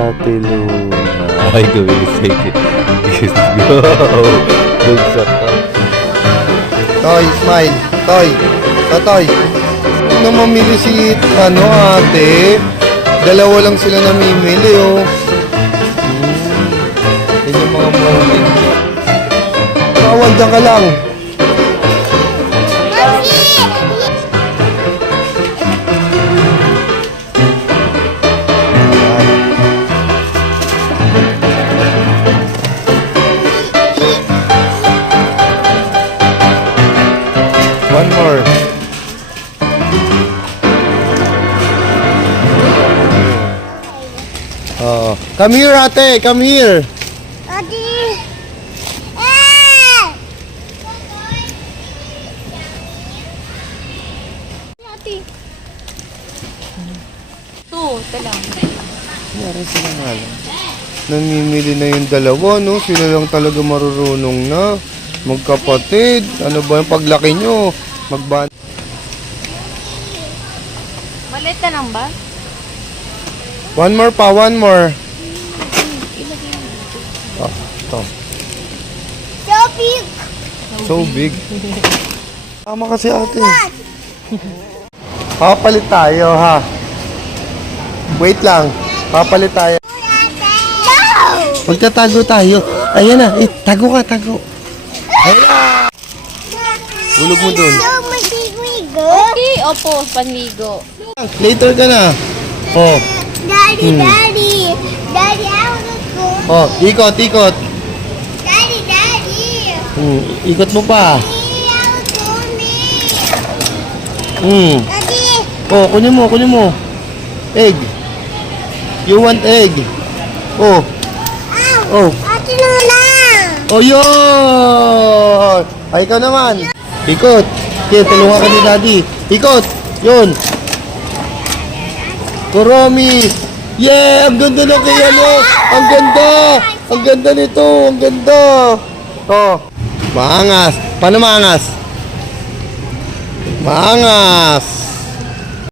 Ate Luna. Ay, gumising. Let's go. Bugsak ka. Toy, smile. Toy. Toy. Ano mamili si ate? Dalawa lang sila namimili, oh. Yan yung mga moment. Bawal dyan ka lang. One more. Oh, come here, ate. Come here. Ate. Eh! Ate. Ito lang. Meron sila nga lang. Namimili na yung dalawa, no? Sila lang talaga marurunong na. Magkapatid. Ano ba yung paglaki nyo? Malit na lang ba? One more pa, one more. Oh, ito. So big. So big. Tama kasi ate. Papalit tayo, ha? Wait lang. Papalit tayo. No! Magtatago tayo. Ayan na. Tago ka, tago. Ayan na. Ulog mo dun. So magigwigo. Okay, opo, panligo. Later ka na. Oh. Daddy, Daddy. Daddy, I wanna go. Oh, ikot, ikot. Daddy, Daddy. Ikot mo pa. Daddy, I wanna go me. Daddy. Oh, kunin mo, kunin mo. Egg. You want egg? Oh. Ow. Oh. Ate Luna. Oh, yun! Ay, ikaw naman. Ikot. Kaya, tulungan ka ni Daddy. Ikot. Yun. Kuromi. Yeah! Ang ganda ng kaya mo. Ang ganda. Ang ganda nito. Ang ganda. Oh. Maangas. Paano maangas? Maangas.